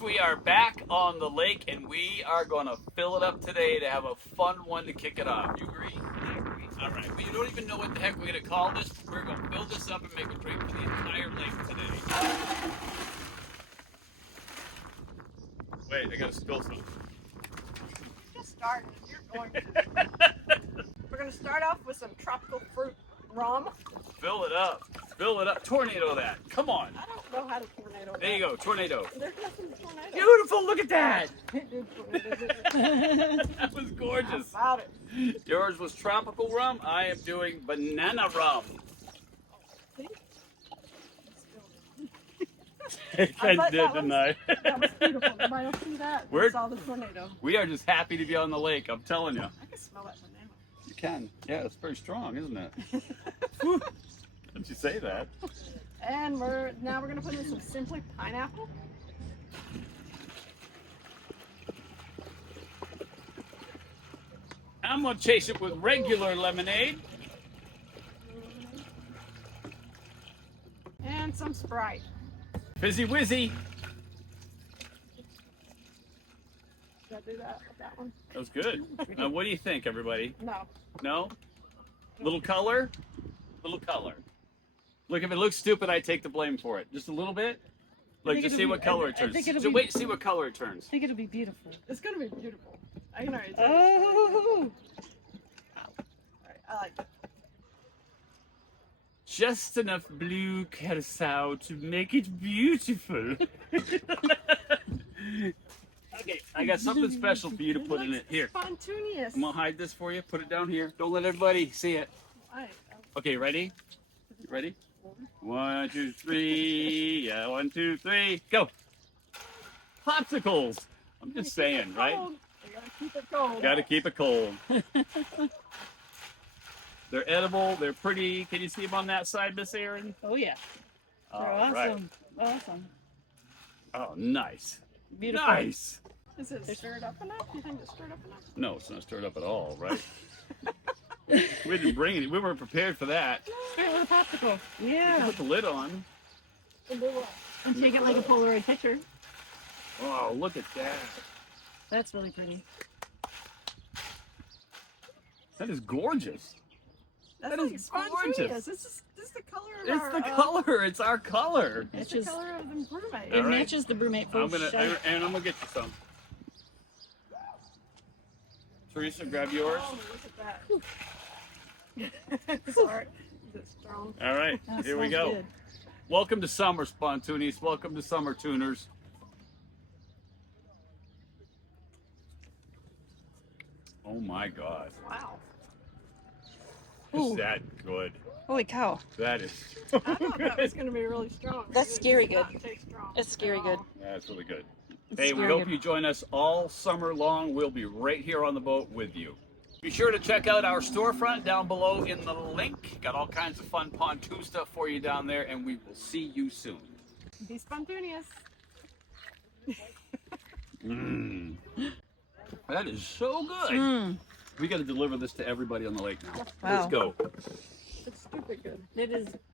Folks, we are back on the lake and we are going to fill it up today to have a fun one to kick it off. You agree? I agree. All right. Well, you don't even know what the heck we're going to call this. We're going to fill this up and make a drink for the entire lake today. Wait, I got to spill some. Just started. You're going to. We're going to start off with some tropical fruit rum. Fill it up. Fill it up. Tornado that. Come on. I don't know how to tornado that. There you go. Tornado. There's nothing to tornado. Beautiful. Look at that. It did tornado. That was gorgeous. How about it? Yours was tropical rum. I am doing banana rum. See? I bet did, that didn't was- I? That was beautiful. Nobody else see that. We're- Saw the tornado. We are just happy to be on the lake. I'm telling you. I can smell that banana. You can. Yeah, it's very strong, isn't it? Whew. Don't you say that? And now we're going to put in some Simply Pineapple. I'm gonna chase it with regular lemonade. And some Sprite. Fizzy Wizzy. Should I do that with that one? That was good. Now, what do you think, everybody? No. No? Little color? Little color. Look, if it looks stupid, I take the blame for it. Just a little bit? Look, think just see it'll what be- color I it turns. think it'll So be- wait, see what color it turns. I think it'll be beautiful. It's going to be beautiful. I can already tell. Oh, Alright, I like it. Just enough blue Curaçao to make it beautiful. Okay, I got something special for you to put in it. Here, Spontaneous. I'm gonna hide this for you. Put it down here. Don't let everybody see it. Alright, Okay, ready? You ready? 1, 2, 3. Yeah, 1, 2, 3. Go. Popsicles. I'm just saying, right? Cold. You gotta keep it cold. Got to keep it cold. They're edible. They're pretty. Can you see them on that side, Miss Erin? oh yeah. They're All awesome. right. Awesome. Oh, nice. Beautiful. Nice. Is it stirred up enough? Do you think it's stirred up enough? No, it's not stirred up at all, right? We didn't bring it. We weren't prepared for that. Straight with a popsicle. You Yeah. put the lid on. And do what? And take it like a Polaroid picture. Oh, look at that. That's really pretty. That is gorgeous. That's That like is spontaneous. gorgeous. This is the color of It's our, the color. It's our color. It's Matches, the color of the brewmate. it All right. matches the brewmate full I'm gonna shot. and I'm gonna get you some. Teresa, grab yours. Oh, look at that. Sorry. Is it strong? All right, That here we smells go. good. Welcome to summer, Spontoonies. Welcome to summer tuners. Oh my God, Wow. is Ooh. that good? Holy cow. That is I thought that was going to be really strong. That's It scary does not good. taste strong It's scary at good. all. That's really good. It's Hey, we scary hope good. you join us all summer long. We'll be right here on the boat with you. Be sure to check out our storefront down below in the link. Got all kinds of fun pontoon stuff for you down there, and we will see you soon. Be spontaneous. Mmm. That is so good. Mm, We got to deliver this to everybody on the lake now. Wow. Let's go. It's stupid good. it is